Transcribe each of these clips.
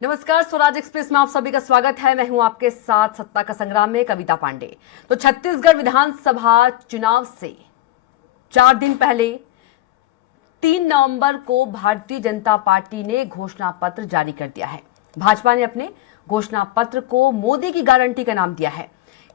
नमस्कार, स्वराज एक्सप्रेस में आप सभी का स्वागत है। मैं हूं आपके साथ सत्ता का संग्राम में कविता पांडे। तो छत्तीसगढ़ विधानसभा चुनाव से 4 दिन पहले 3 नवंबर को भारतीय जनता पार्टी ने घोषणा पत्र जारी कर दिया है। भाजपा ने अपने घोषणा पत्र को मोदी की गारंटी का नाम दिया है।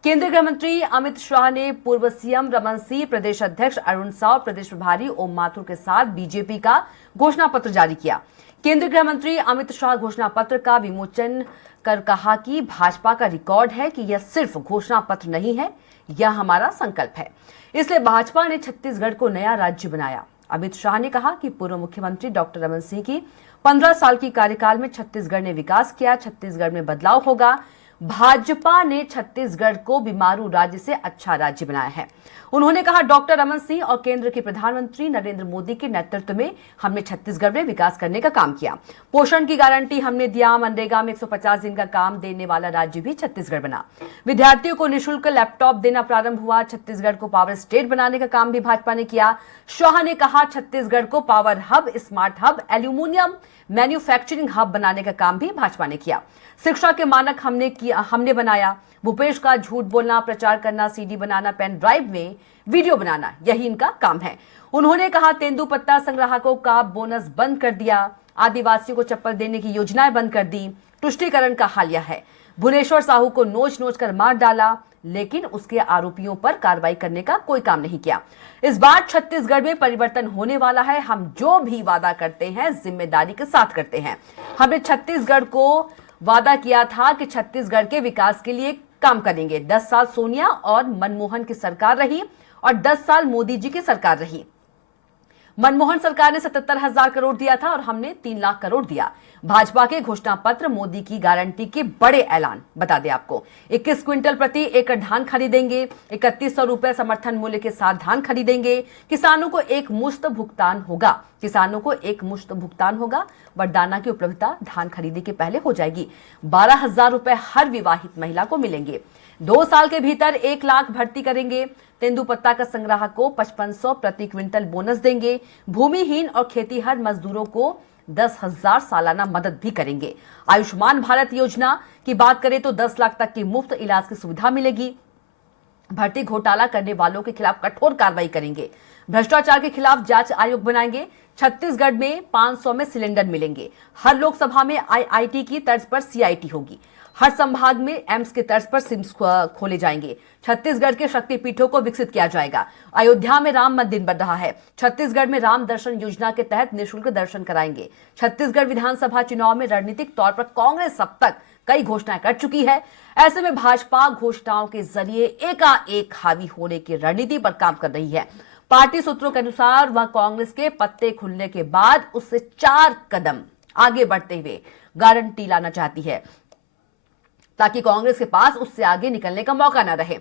केंद्रीय गृह मंत्री अमित शाह ने पूर्व सीएम रमन सिंह, प्रदेश अध्यक्ष अरुण साव, प्रदेश प्रभारी ओम माथुर के साथ बीजेपी का घोषणा पत्र जारी किया। केंद्रीय गृह मंत्री अमित शाह घोषणा पत्र का विमोचन कर कहा कि भाजपा का रिकॉर्ड है कि यह सिर्फ घोषणा पत्र नहीं है, यह हमारा संकल्प है। इसलिए भाजपा ने छत्तीसगढ़ को नया राज्य बनाया। अमित शाह ने कहा कि पूर्व मुख्यमंत्री डॉक्टर रमन सिंह की 15 साल की कार्यकाल में छत्तीसगढ़ ने विकास किया, छत्तीसगढ़ में बदलाव होगा। भाजपा ने छत्तीसगढ़ को बीमारू राज्य से अच्छा राज्य बनाया है। उन्होंने कहा, डॉक्टर रमन सिंह और केंद्र के प्रधानमंत्री नरेंद्र मोदी के नेतृत्व में हमने छत्तीसगढ़ में विकास करने का काम किया। पोषण की गारंटी हमने दिया। मनरेगा में 150 दिन का काम देने वाला राज्य भी छत्तीसगढ़ बना। विद्यार्थियों को निःशुल्क लैपटॉप देना प्रारंभ हुआ। छत्तीसगढ़ को पावर स्टेट बनाने का काम भी भाजपा ने किया। शाह ने कहा, छत्तीसगढ़ को power hub, smart hub, aluminium manufacturing hub बनाने का काम भी भाजपा ने किया। शिक्षा के मानक हमने बनाया। भूपेश का झूठ बोलना, प्रचार करना, सीडी बनाना, पेन ड्राइव में वीडियो बनाना, यही इनका काम है। उन्होंने कहा, तेंदुपत्ता संग्राहकों का बोनस बंद कर दिया। आदिवासियों को चप्पल देने की योजनाएं बंद कर दी। तुष्टीकरण का हालिया है। भुवनेश्वर साहू को नोच नोच कर मार डाला, लेकिन उसके आरोपियों पर कार्रवाई करने का कोई काम नहीं किया। इस बार छत्तीसगढ़ में परिवर्तन होने वाला है। हम जो भी वादा करते हैं जिम्मेदारी के साथ करते हैं। हमने छत्तीसगढ़ को वादा किया था कि छत्तीसगढ़ के विकास के लिए काम करेंगे। 10 साल सोनिया और मनमोहन की सरकार रही और 10 साल मोदी जी की सरकार रही। मनमोहन सरकार ने 77,000 करोड़ दिया था और हमने 3 लाख करोड़ दिया। भाजपा के घोषणा पत्र मोदी की गारंटी के बड़े ऐलान बता दें आपको। 21 क्विंटल प्रति एकड़ धान खरीदेंगे। 3100 रुपए समर्थन मूल्य के साथ धान खरीदेंगे। किसानों को एक मुश्त भुगतान होगा। वरदाना की उपलब्धता धान खरीदी के पहले हो जाएगी। 12,000 रुपए हर विवाहित महिला को मिलेंगे। 2 साल के भीतर 1 लाख भर्ती करेंगे। तेंदुपत्ता का संग्राहक को 5500 प्रति क्विंटल बोनस देंगे। भूमिहीन और खेतीहर मजदूरों को 10,000 सालाना मदद भी करेंगे। आयुष्मान भारत योजना की बात करें तो 10 लाख तक की मुफ्त इलाज की सुविधा मिलेगी। भर्ती घोटाला करने वालों के खिलाफ कठोर कार्रवाई करेंगे। भ्रष्टाचार के खिलाफ जांच आयोग बनाएंगे। छत्तीसगढ़ में 500 में सिलेंडर मिलेंगे। हर लोकसभा में आईआईटी की तर्ज पर सीआईटी होगी। हर संभाग में एम्स के तर्ज पर सिम्स खोले जाएंगे। छत्तीसगढ़ के शक्तिपीठों को विकसित किया जाएगा। अयोध्या में राम मंदिर बन रहा है। छत्तीसगढ़ में राम दर्शन योजना के तहत निःशुल्क दर्शन कराएंगे। छत्तीसगढ़ विधानसभा चुनाव में रणनीतिक तौर पर कांग्रेस अब तक कई घोषणाएं कर चुकी है। ऐसे में भाजपा घोषणाओं के जरिए एकाएक हावी होने की रणनीति पर काम कर रही है। पार्टी सूत्रों के अनुसार वह कांग्रेस के पत्ते खुलने के बाद उससे 4 कदम आगे बढ़ते हुए गारंटी लाना चाहती है, ताकि कांग्रेस के पास उससे आगे निकलने का मौका न रहे।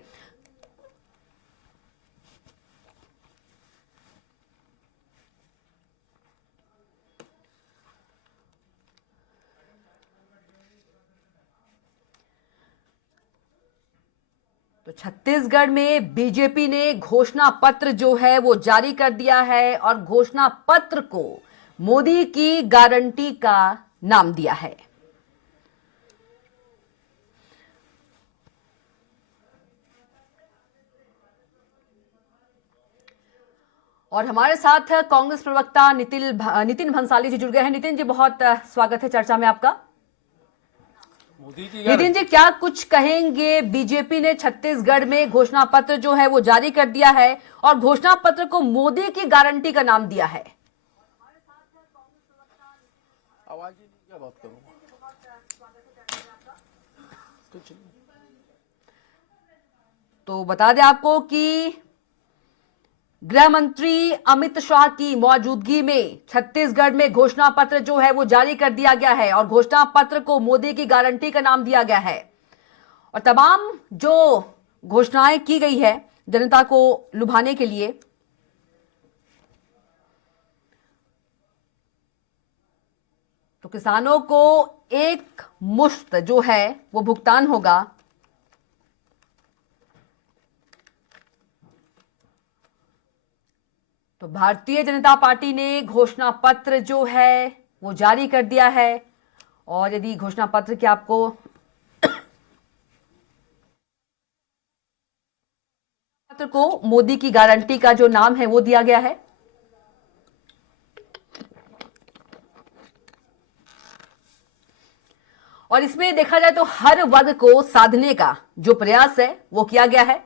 तो छत्तीसगढ़ में बीजेपी ने घोषणा पत्र जो है वो जारी कर दिया है और घोषणा पत्र को मोदी की गारंटी का नाम दिया है। और हमारे साथ कांग्रेस प्रवक्ता नितिन भंसाली जी जुड़ गए हैं। नितिन जी, बहुत स्वागत है चर्चा में आपका। नितिन जी, क्या कुछ कहेंगे? बीजेपी ने छत्तीसगढ़ में घोषणा पत्र जो है वो जारी कर दिया है और घोषणा पत्र को मोदी की गारंटी का नाम दिया है। आवाज ही नहीं, क्या बात करूं? तो बता दें आपको कि गृह मंत्री अमित शाह की मौजूदगी में छत्तीसगढ़ में घोषणा पत्र जो है वो जारी कर दिया गया है और घोषणा पत्र को मोदी की गारंटी का नाम दिया गया है। और तमाम जो घोषणाएं की गई है जनता को लुभाने के लिए, तो किसानों को एक मुश्त जो है वो भुगतान होगा। तो भारतीय जनता पार्टी ने घोषणा पत्र जो है वो जारी कर दिया है और यदि घोषणा पत्र की आपको पत्र को मोदी की गारंटी का जो नाम है वो दिया गया है। और इसमें देखा जाए तो हर वर्ग को साधने का जो प्रयास है वो किया गया है।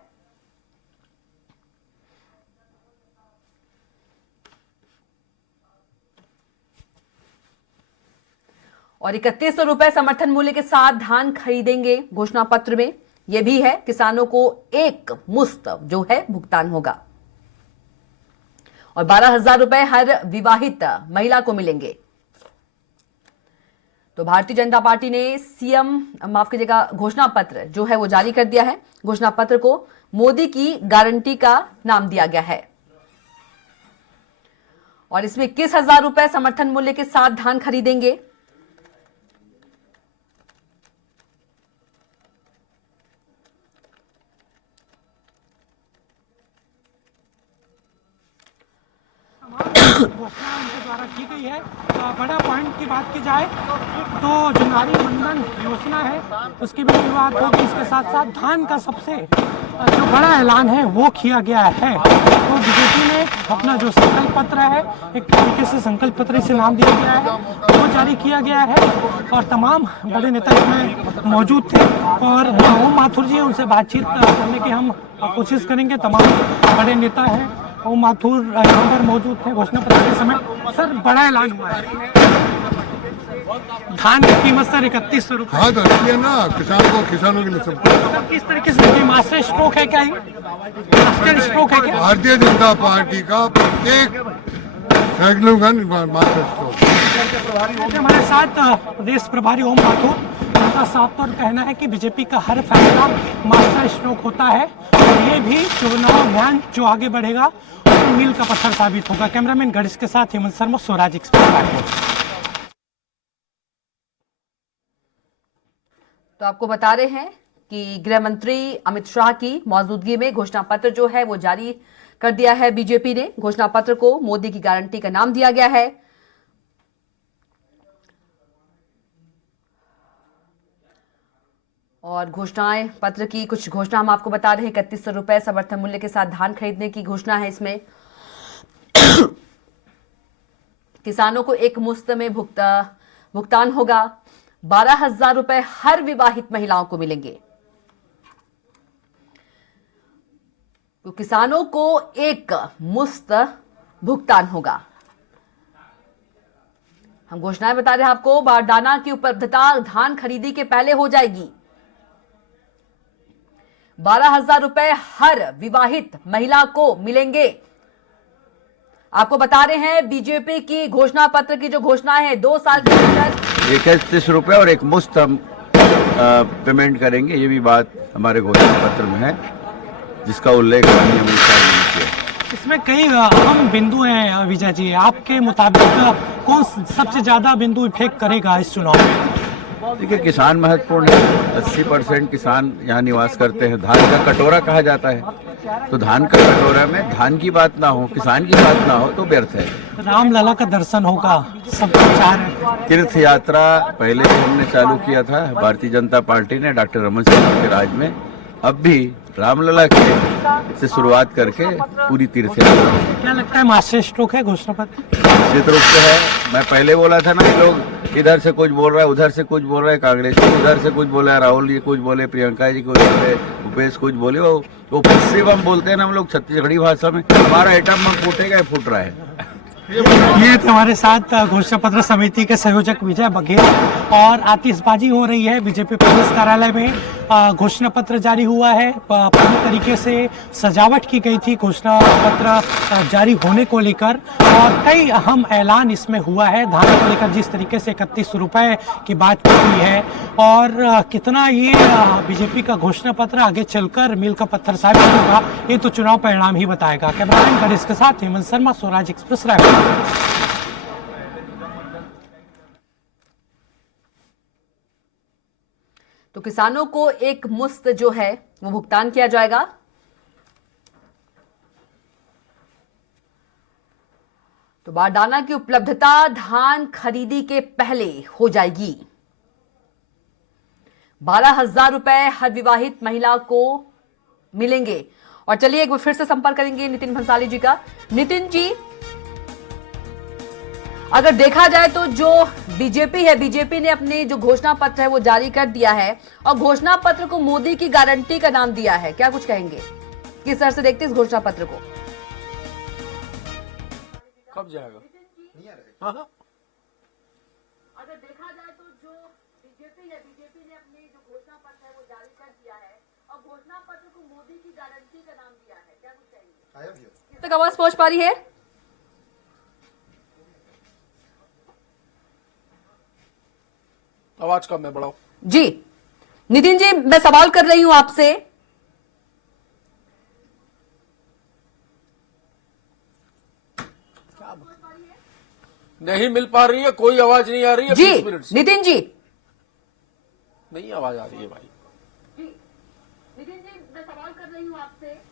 और 3100 रुपए समर्थन मूल्य के साथ धान खरीदेंगे घोषणा पत्र में। यह भी है किसानों को एक मुश्त जो है भुगतान होगा और 12,000 रुपए हर विवाहित महिला को मिलेंगे। तो भारतीय जनता पार्टी ने सीएम माफ कीजिएगा घोषणा पत्र जो है वो जारी कर दिया है। घोषणा पत्र को मोदी की गारंटी का नाम दिया गया है और इसमें 21,000 रुपए समर्थन मूल्य के साथ धान खरीदेंगे। घोषणा उनके द्वारा की गई है। बड़ा पॉइंट की बात की जाए तो जो नारी बंधन योजना है उसकी भी शुरुआत होगी। इसके साथ साथ धान का सबसे जो बड़ा ऐलान है वो किया गया है। तो बीजेपी ने अपना जो संकल्प पत्र है, एक तरीके से संकल्प पत्र इसे नाम दिया गया है, वो जारी किया गया है और तमाम बड़े नेता इसमें मौजूद थे। और ओम माथुर जी उनसे बातचीत करने की हम कोशिश करेंगे। तमाम बड़े नेता हैं, ओम माथुर यहाँ पर मौजूद थे घोषणा पत्र के समय। सर, बड़ा ऐलान हुआ है, धान की कीमत सर 3100 रुपए। हाँ, तो इसलिए ना किसानों के लिए सब किस तरीके से मास्टर स्ट्रोक है क्या ये? मास्टर स्ट्रोक है क्या? भारतीय जनता पार्टी का प्रत्येक मास्टर स्ट्रोक। हमारे साथ प्रदेश प्रभारी ओम माथुर, उनका साफ तौर कहना है कि बीजेपी का हर फैसला मास्टर स्ट्रोक होता है और ये भी चुनाव अभियान जो आगे बढ़ेगा उसमें मील का पत्थर साबित होगा। कैमरामैन गणेश के साथ हेमंत शर्मा, स्वराज एक्सप्रेस। तो आपको बता रहे हैं कि गृह मंत्री अमित शाह की मौजूदगी में घोषणा पत्र जो है वो जारी कर दिया है बीजेपी ने। घोषणा पत्र को मोदी की गारंटी का नाम दिया गया है और घोषणाएं पत्र की कुछ घोषणा हम आपको बता रहे हैं। 3100 रुपए समर्थन मूल्य के साथ धान खरीदने की घोषणा है इसमें। किसानों को एक मुश्त में भुगतान होगा। 12,000 रुपए हर विवाहित महिलाओं को मिलेंगे। तो किसानों को एक मुश्त भुगतान होगा। हम घोषणाएं बता रहे हैं आपको। बारदाना की उपलब्धता धान खरीदी के पहले हो जाएगी। 12,000 रुपए हर विवाहित महिला को मिलेंगे। आपको बता रहे हैं बीजेपी की घोषणा पत्र की जो घोषणा है 2 साल के अंदर 31 रुपए और एक मुश्त हम पेमेंट करेंगे। ये भी बात हमारे घोषणा पत्र में है जिसका उल्लेख माननीय अमित शाह ने किया। इसमें कई अहम बिंदु हैं विजय जी, आपके मुताबिक कौन सबसे ज्यादा बिंदु इफेक्ट करेगा इस चुनाव में? देखिए, किसान महत्वपूर्ण है। 80% किसान यहाँ निवास करते हैं। धान का कटोरा कहा जाता है, तो धान का कटोरा में धान की बात ना हो, किसान की बात ना हो तो व्यर्थ है। रामलला का दर्शन होगा, सब चाह रहे हैं। तीर्थ यात्रा पहले भी हमने चालू किया था भारतीय जनता पार्टी ने डॉक्टर रमन सिंह के राज में। अब भी रामलला के से शुरुआत करके पूरी तीर्थ यात्रा। क्या लगता है मास्टर स्ट्रोक है घोषणा पत्र? निश्चित रूप से है। मैं पहले बोला था ना कि लोग इधर से कुछ बोल रहा है, उधर से कुछ बोल रहा है, कांग्रेस उधर से कुछ बोला है, राहुल जी कुछ बोले, प्रियंका जी कुछ बोले, भूपेश कुछ बोले। वो पुष्टि बम बोलते हैं ना हम लोग छत्तीसगढ़ी भाषा में। हमारा एटम बम फूटेगा, फूट रहा है। ये हमारे साथ घोषणा पत्र समिति के संयोजक विजय बघेल। और आतिशबाजी हो रही है बीजेपी प्रदेश कार्यालय में। घोषणा पत्र जारी हुआ है, पूरी तरीके से सजावट की गई थी घोषणा पत्र जारी होने को लेकर और कई अहम ऐलान इसमें हुआ है। धान को लेकर जिस तरीके से 31 रुपए की बात की गई है और कितना ये बीजेपी का घोषणा पत्र आगे चलकर मील का पत्थर साबित होगा ये तो चुनाव परिणाम ही बताएगा। कैमरामैन गणेश के साथ हेमंत शर्मा, स्वराज एक्सप्रेस रायपुर। तो किसानों को एक मुश्त जो है वो भुगतान किया जाएगा। तो बारदाना की उपलब्धता धान खरीदी के पहले हो जाएगी। 12,000 रुपए हर विवाहित महिला को मिलेंगे। और चलिए एक बार फिर से संपर्क करेंगे नितिन भंसाली जी का। नितिन जी, अगर देखा जाए तो जो बीजेपी है, बीजेपी ने अपने जो घोषणा पत्र है वो जारी कर दिया है और घोषणा पत्र को मोदी की गारंटी का नाम दिया है, क्या कुछ कहेंगे? किस तरह से देखते हैं इस घोषणा पत्र को? कब जाएगा? हाँ हाँ, अगर देखा जाए तो जो बीजेपी है, बीजेपी ने अपने जो घोषणा पत्र है वो जारी कर दिया है और घोषणा पत्र को मोदी की गारंटी का नाम दिया है, क्या कुछ कहेंगे? किस तक आवाज पहुंच पा रही है? आवाज कम है, बढ़ाओ। जी नितिन जी, मैं सवाल कर रही हूं आपसे। नहीं मिल पा रही है, कोई आवाज नहीं आ रही है। जी 20 मिनट से नितिन जी, नहीं आवाज आ रही है भाई। नितिन जी, मैं सवाल कर रही हूं आपसे।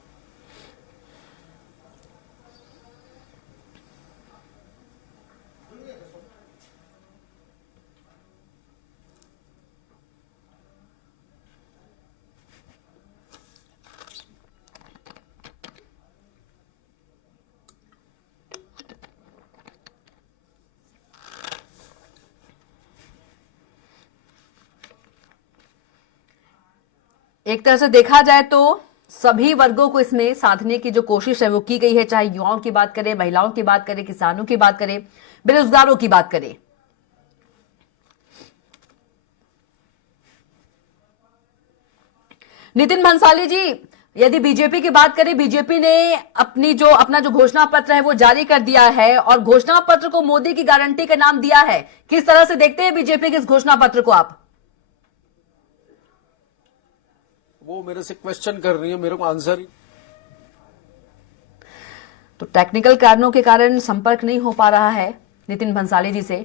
एक तरह से देखा जाए तो सभी वर्गों को इसमें साधने की जो कोशिश है वो की गई है, चाहे युवाओं की बात करें, महिलाओं की बात करें, किसानों की बात करें, बेरोजगारों की बात करें। नितिन भंसाली जी, यदि बीजेपी की बात करें, बीजेपी ने अपना जो घोषणा पत्र है वो जारी कर दिया है और घोषणा पत्र को मोदी की गारंटी का नाम दिया है। किस तरह से देखते हैं बीजेपी के इस घोषणा पत्र को आप? वो मेरे से क्वेश्चन कर रही है, मेरे को आंसर ही। तो टेक्निकल कारणों के कारण संपर्क नहीं हो पा रहा है नितिन भंसाली जी से।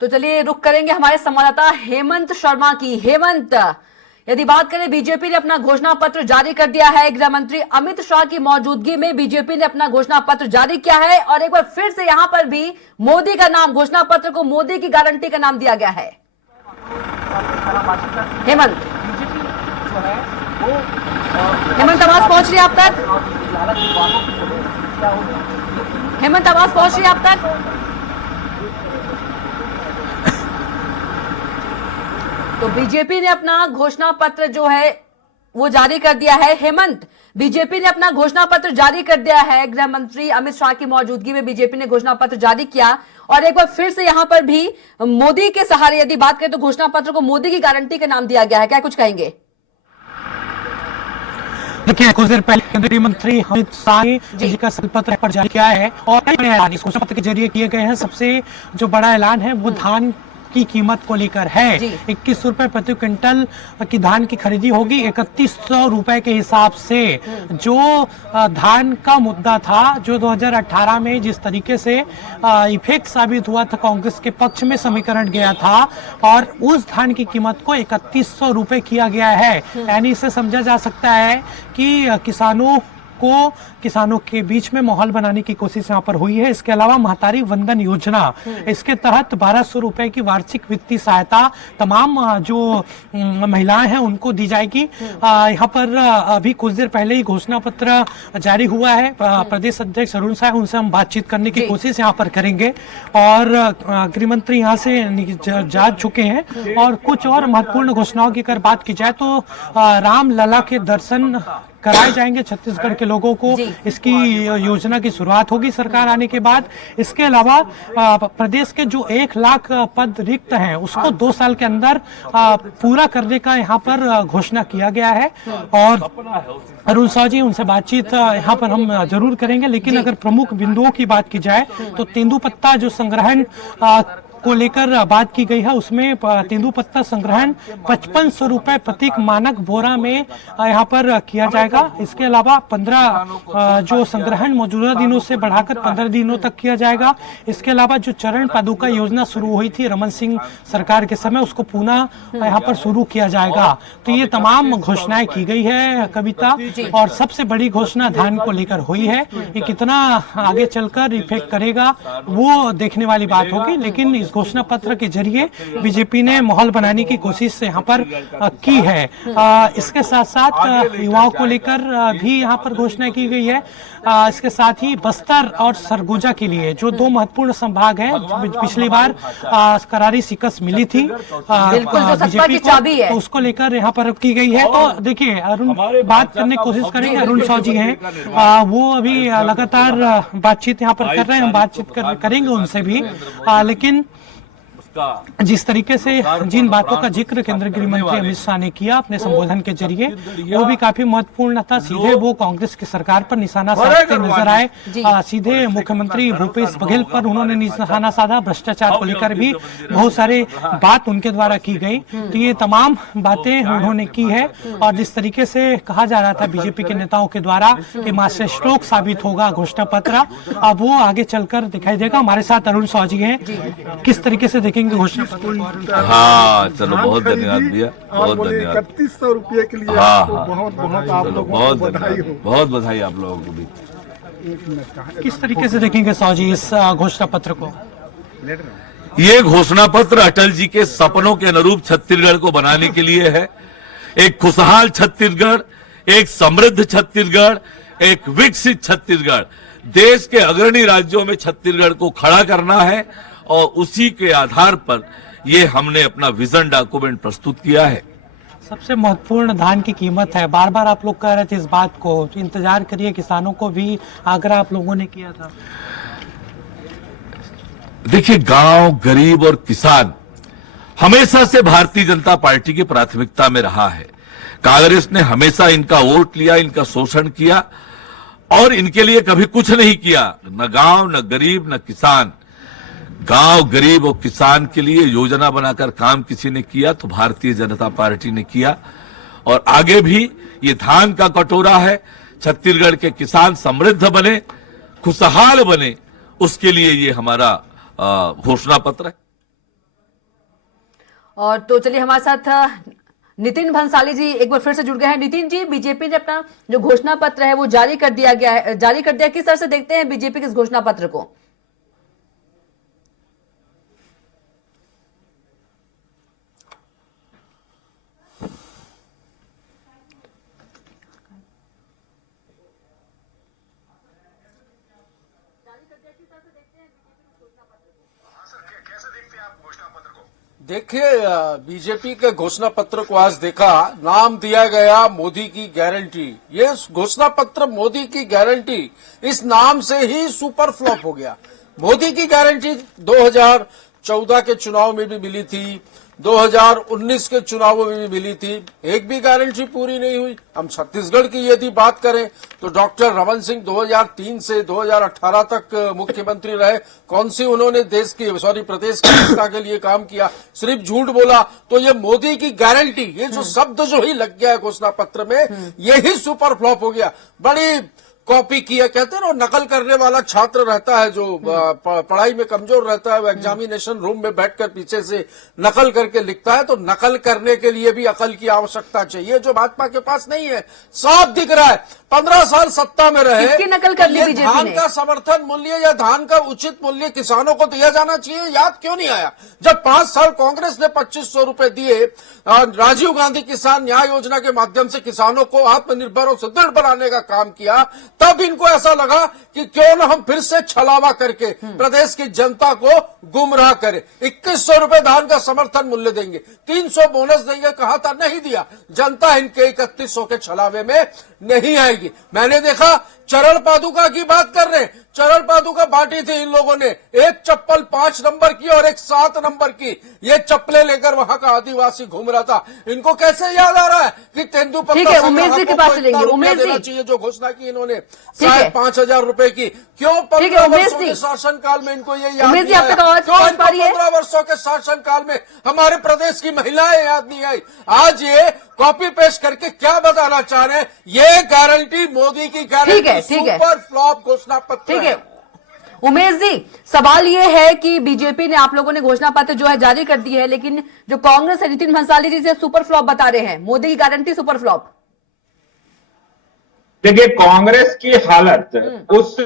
तो चलिए रुक करेंगे हमारे संवाददाता हेमंत शर्मा की। हेमंत, यदि बात करें, बीजेपी ने अपना घोषणा पत्र जारी कर दिया है। गृह मंत्री अमित शाह की मौजूदगी में बीजेपी ने अपना घोषणा पत्र जारी किया है और एक बार फिर से यहां पर भी मोदी का नाम, घोषणा पत्र को मोदी की गारंटी का नाम दिया गया है। हेमंत, हेमंत आवाज पहुंच रही है आप तक? हेमंत आवाज पहुंच रही है आप तक? तो बीजेपी ने अपना घोषणा पत्र जो है वो जारी कर दिया है। हेमंत, बीजेपी ने अपना घोषणा पत्र जारी कर दिया है। गृह मंत्री अमित शाह की मौजूदगी में बीजेपी ने घोषणा पत्र जारी किया और एक बार फिर से यहां पर भी मोदी के सहारे यदि बात करें तो घोषणा पत्र को मोदी की गारंटी का नाम दिया गया है, क्या कुछ कहेंगे? देखिए, कुछ देर पहले केंद्रीय मंत्री अमित शाह जी का पत्र पर जारी किया है और कई बड़े ऐलान इस घोषणा पत्र के जरिए किए गए हैं। सबसे जो बड़ा ऐलान है वो धान की कीमत को लेकर है। 21 रुपए प्रति क्विंटल की धान की खरीदी होगी। 3100 रुपए के हिसाब से जो धान का मुद्दा था, जो 2018 में जिस तरीके से इफेक्ट साबित हुआ था, कांग्रेस के पक्ष में समीकरण गया था और उस धान की कीमत को 3100 रुपए किया गया है। यानी इसे समझा जा सकता है कि किसानों के बीच में माहौल बनाने की कोशिश यहाँ पर हुई है। इसके अलावा महतारी वंदन योजना, इसके तहत 1200 रुपए की वार्षिक वित्तीय सहायता तमाम जो महिलाएं हैं उनको दी जाएगी। यहाँ पर अभी कुछ देर पहले ही घोषणा पत्र जारी हुआ है। प्रदेश अध्यक्ष अरुण साह, उनसे हम बातचीत करने की कोशिश यहाँ पर करेंगे और गृह मंत्री यहाँ से जा चुके हैं। और कुछ और महत्वपूर्ण घोषणाओं की अगर बात की जाए तो रामलला के दर्शन कराए जाएंगे छत्तीसगढ़ के लोगों को। इसकी योजना की शुरुआत होगी सरकार आने के बाद। इसके अलावा प्रदेश के जो 1 लाख पद रिक्त हैं उसको 2 साल के अंदर पूरा करने का यहाँ पर घोषणा किया गया है। और अरुण साह जी, उनसे बातचीत यहाँ पर हम जरूर करेंगे। लेकिन अगर प्रमुख बिंदुओं की बात की जाए तो तेंदुपत्ता जो संग्रहण को लेकर बात की गई है, उसमें तेंदुपत्ता संग्रहण 5500 रुपए प्रति मानक बोरा में यहाँ पर किया जाएगा। इसके अलावा 15 जो संग्रहण मौजूदा दिनों से बढ़ाकर 15 दिनों तक किया जाएगा। इसके अलावा जो चरण पादुका योजना शुरू हुई थी रमन सिंह सरकार के समय, उसको पुनः यहाँ पर शुरू किया जाएगा। तो ये तमाम घोषणाएं की गई है कविता, और सबसे बड़ी घोषणा धान को लेकर हुई है। ये कितना आगे चलकर इफेक्ट करेगा वो देखने वाली बात होगी, लेकिन इस घोषणा पत्र के जरिए बीजेपी ने माहौल बनाने की कोशिश यहाँ पर की है। इसके साथ साथ युवाओं को लेकर भी यहाँ पर घोषणा की गई है। इसके साथ ही बस्तर और सरगुजा के लिए जो दो महत्वपूर्ण संभाग हैं, पिछली बार करारी शिकस्त मिली थी बीजेपी को, तो उसको लेकर यहाँ पर की गई है। तो देखिए अरुण बात करने की कोशिश करेंगे, अरुण साव जी हैं, वो अभी लगातार बातचीत यहाँ पर कर रहे हैं, हम बातचीत करेंगे उनसे भी। लेकिन जिस तरीके से जिन बातों का जिक्र केंद्रीय गृह मंत्री अमित शाह ने किया अपने संबोधन के जरिए, वो भी काफी महत्वपूर्ण था। सीधे वो कांग्रेस की सरकार पर निशाना साधते नजर आए, सीधे मुख्यमंत्री भूपेश बघेल पर उन्होंने निशाना साधा। भ्रष्टाचार को लेकर भी बहुत सारे बात उनके द्वारा की गई। तो ये तमाम बातें उन्होंने की है, और जिस तरीके से कहा जा रहा था बीजेपी के नेताओं के द्वारा कि मास्टर स्ट्रोक साबित होगा घोषणा पत्र, अब वो आगे चलकर दिखाई देगा। हमारे साथ अरुण साव जी हैं, किस तरीके से देखेंगे घोषणा? हाँ चलो, बहुत धन्यवाद भैया, बहुत धन्यवाद। 3100 रुपये के लिए हाँ आपको बहुत बहुत आप लोगों को बधाई हो। बहुत बधाई आप लोगों को भी। किस तरीके से देखेंगे साव जी इस घोषणा पत्र को? ये घोषणा पत्र अटल जी के सपनों के अनुरूप छत्तीसगढ़ को बनाने के लिए है। एक खुशहाल छत्तीसगढ़, एक समृद्ध छत्तीसगढ़, एक विकसित छत्तीसगढ़, देश के अग्रणी राज्यों में छत्तीसगढ़ को खड़ा करना है, और उसी के आधार पर ये हमने अपना विजन डॉक्यूमेंट प्रस्तुत किया है। सबसे महत्वपूर्ण धान की कीमत है, बार बार आप लोग कह रहे थे इस बात को, इंतजार करिए, किसानों को भी आग्रह आप लोगों ने किया था। देखिए, गांव, गरीब और किसान हमेशा से भारतीय जनता पार्टी की प्राथमिकता में रहा है। कांग्रेस ने हमेशा इनका वोट लिया, इनका शोषण किया, और इनके लिए कभी कुछ नहीं किया, न गांव, न गरीब, न किसान। गांव, गरीब और किसान के लिए योजना बनाकर काम किसी ने किया तो भारतीय जनता पार्टी ने किया, और आगे भी ये धान का कटोरा है। छत्तीसगढ़ के किसान समृद्ध बने, खुशहाल बने, उसके लिए ये हमारा घोषणा पत्र है। और तो चलिए हमारे साथ नितिन भंसाली जी एक बार फिर से जुड़ गए हैं। नितिन जी, बीजेपी ने अपना जो घोषणा पत्र है वो जारी कर दिया। किस तरह से देखते हैं बीजेपी के इस घोषणा पत्र को? देखिए, बीजेपी के घोषणा पत्र को आज देखा, नाम दिया गया मोदी की गारंटी। ये घोषणा पत्र मोदी की गारंटी इस नाम से ही सुपर फ्लॉप हो गया। मोदी की गारंटी 2014 के चुनाव में भी मिली थी, 2019 के चुनावों में भी मिली थी, एक भी गारंटी पूरी नहीं हुई। हम छत्तीसगढ़ की यदि बात करें तो डॉक्टर रमन सिंह 2003 से 2018 तक मुख्यमंत्री रहे। कौन सी उन्होंने प्रदेश की एकता के लिए काम किया? सिर्फ झूठ बोला। तो ये मोदी की गारंटी, ये जो शब्द जो ही लग गया है घोषणा पत्र में, यही सुपर फ्लॉप हो गया। बड़ी कॉपी किया, कहते हैं ना, नकल करने वाला छात्र रहता है जो पढ़ाई में कमजोर रहता है, वो एग्जामिनेशन रूम में बैठकर पीछे से नकल करके लिखता है। तो नकल करने के लिए भी अकल की आवश्यकता चाहिए, जो भाजपा के पास नहीं है। साफ दिख रहा है, 15 साल सत्ता में रहे, किसकी नकल कर ली बीजेपी ने? धान का समर्थन मूल्य या धान का उचित मूल्य किसानों को दिया जाना चाहिए, याद क्यों नहीं आया? जब 5 साल कांग्रेस ने 2500 रुपए दिए, राजीव गांधी किसान न्याय योजना के माध्यम से किसानों को आत्मनिर्भर और सुदृढ़ बनाने का काम किया, तब इनको ऐसा लगा कि क्यों न हम फिर से छलावा करके प्रदेश की जनता को गुमराह करें। 2100 रुपए धान का समर्थन मूल्य देंगे, 300 बोनस देंगे, कहा था, नहीं दिया। जनता इनके 3100 के छलावे में नहीं आएगी। मैंने देखा चरण पादुका की बात कर रहे हैं, चरण पादुका बांटी थी इन लोगों ने, एक चप्पल 5 नंबर की और एक 7 नंबर की, ये चप्पलें लेकर वहां का आदिवासी घूम रहा था। इनको कैसे याद आ रहा है कि तेंदुपत्ता ठीक है, संग्राहकों उमेश जी के पास को चलेंगे। इतना रुपया उमेश जी। देना चाहिए जो घोषणा की इन्होंने ठीक है। 5,500 रुपए की। क्यों ठीक है, 15 उमेश वर्षों जी। के शासनकाल में इनको ये याद उमेश जी, नहीं आप तक आया? आवाज क्यों पहुंच इनको पा रही है? 15 वर्षों के शासनकाल में हमारे प्रदेश की महिलाएं याद नहीं आई? आज ये कॉपी पेस्ट करके क्या बताना चाह रहे हैं? ये गारंटी मोदी की गारंटी ठीक है। सुपर फ्लॉप घोषणा पत्र ठीक है उमेश जी, सवाल ये है कि बीजेपी ने, आप लोगों ने घोषणा पत्र जो है जारी कर दी है, लेकिन जो कांग्रेस है नितिन भंसाली जी से सुपर फ्लॉप बता रहे हैं, मोदी की गारंटी सुपर फ्लॉप। देखिए, कांग्रेस की हालत उस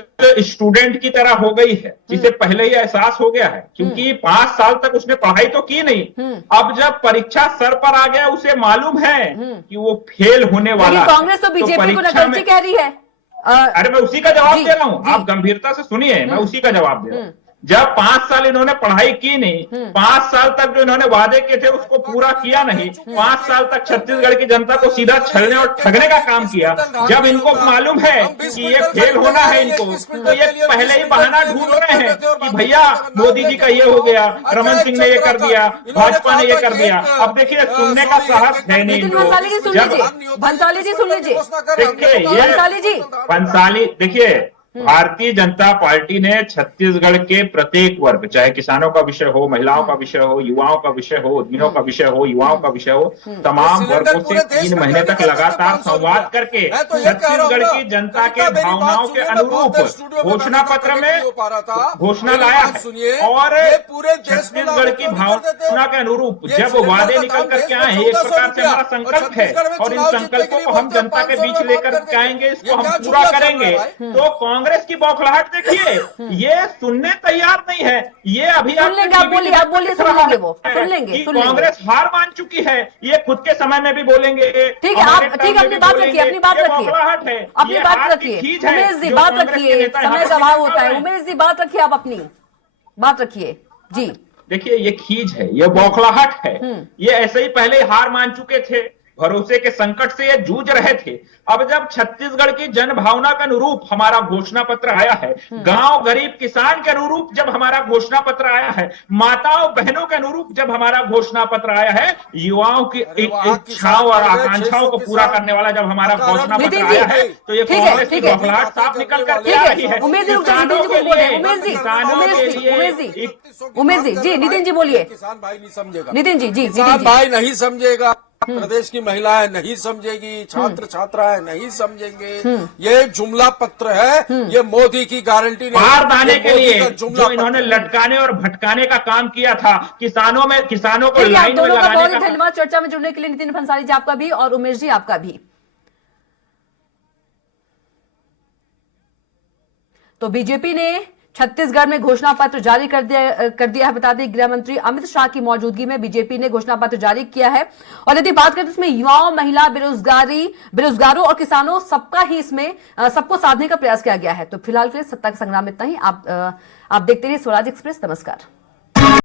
स्टूडेंट की तरह हो गई है जिसे पहले ही एहसास हो गया है, क्योंकि 5 साल तक उसने पढ़ाई तो की नहीं। अब जब परीक्षा सर पर आ गया, उसे मालूम है कि वो फेल होने वाला है। कांग्रेस तो बीजेपी को नकलची कह रही है। अरे मैं उसी का जवाब जी, दे रहा हूं, जी। आप गंभीरता से सुनिए, मैं उसी का जवाब दे रहा हूं। जब 5 साल इन्होंने पढ़ाई की नहीं, 5 साल तक जो इन्होंने वादे किए थे उसको पूरा किया नहीं, 5 साल तक छत्तीसगढ़ की जनता को सीधा छलने और ठगने का काम किया। जब इनको मालूम है कि ये फेल होना है इनको, तो ये पहले ही बहाना ढूंढ रहे हैं कि भैया मोदी जी का ये हो गया, रमन सिंह ने ये कर दिया, भाजपा ने ये कर दिया। अब देखिए, सुनने का साहस है नहीं नितिन भंसाली जी सुन लीजिए, भंसाली जी सुन लीजिए। देखिए, ये भंसाली जी। भंसाली, देखिए, भारतीय जनता पार्टी ने छत्तीसगढ़ के प्रत्येक वर्ग, चाहे किसानों का विषय हो, महिलाओं का विषय हो, युवाओं का विषय हो, उद्यमियों का विषय हो, युवाओं का विषय हो, तमाम वर्गों से 3 महीने तक लगातार संवाद करके छत्तीसगढ़ की जनता के भावनाओं के अनुरूप घोषणा पत्र में घोषणा लाया है। और छत्तीसगढ़ की भावना के अनुरूप जब वादे निकल करके आए हैं, एक प्रकार से हमारा संकल्प है और इन संकल्पों को हम जनता के बीच लेकर के आएंगे, इसको हम पूरा करेंगे। तो कांग्रेस की बौखलाहट देखिए, ये सुनने तैयार नहीं है। ये अभी सुन लेंगे, आप बोलिए, आप बोलिए, सुन लेंगे वो, सुन लेंगे, सुन लेंगे। कांग्रेस हार मान चुकी है, ये खुद के समय में भी बोलेंगे। ठीक है, आप ठीक है, अपनी बात रखिए, अपनी बात रखिए, अपनी बात रखिए। उमेश जी बात रखिए, समय का अभाव होता है। उमेश जी बात रखिए, आप अपनी बात रखिए जी। देखिए, ये खीज है, ये बौखलाहट है। ये ऐसे ही पहले हार मान चुके थे, भरोसे के संकट से ये जूझ रहे थे। अब जब छत्तीसगढ़ की जन भावना के अनुरूप हमारा घोषणा पत्र आया है, गांव गरीब किसान के अनुरूप जब हमारा घोषणा पत्र आया है, माताओं बहनों के अनुरूप जब हमारा घोषणा पत्र आया है, युवाओं की इच्छाओं और आकांक्षाओं को पूरा करने वाला जब हमारा घोषणा पत्र आया है, तो ये कांग्रेस की बौखलाहट साफ निकल कर आ रही है। उमेश जी, जी नितिन जी बोलिए। किसान भाई नहीं समझेगा, नितिन जी, जी किसान भाई नहीं समझेगा, प्रदेश की महिलाएं नहीं समझेगी, छात्र छात्राएं नहीं समझेंगे। ये जुमला पत्र है, ये मोदी की गारंटी नहीं। मार दाने के लिए जुमला जो इन्होंने लटकाने और भटकाने का काम किया था, किसानों को आप लाइन में दोनों का बहुत लगाने का। धन्यवाद चर्चा में जुड़ने के लिए। नितिन भंसाली जी आपका भी और उमेश जी आपका भी। तो बीजेपी ने छत्तीसगढ़ में घोषणा पत्र जारी कर दिया है। बता दें, गृह मंत्री अमित शाह की मौजूदगी में बीजेपी ने घोषणा पत्र जारी किया है। और यदि बात करें तो इसमें युवाओं, महिला, बेरोजगारों और किसानों सबका ही इसमें सबको साधने का प्रयास किया गया है। तो फिलहाल के लिए सत्ता के संग्राम में इतना ही। आप देखते रहिए स्वराज एक्सप्रेस। नमस्कार।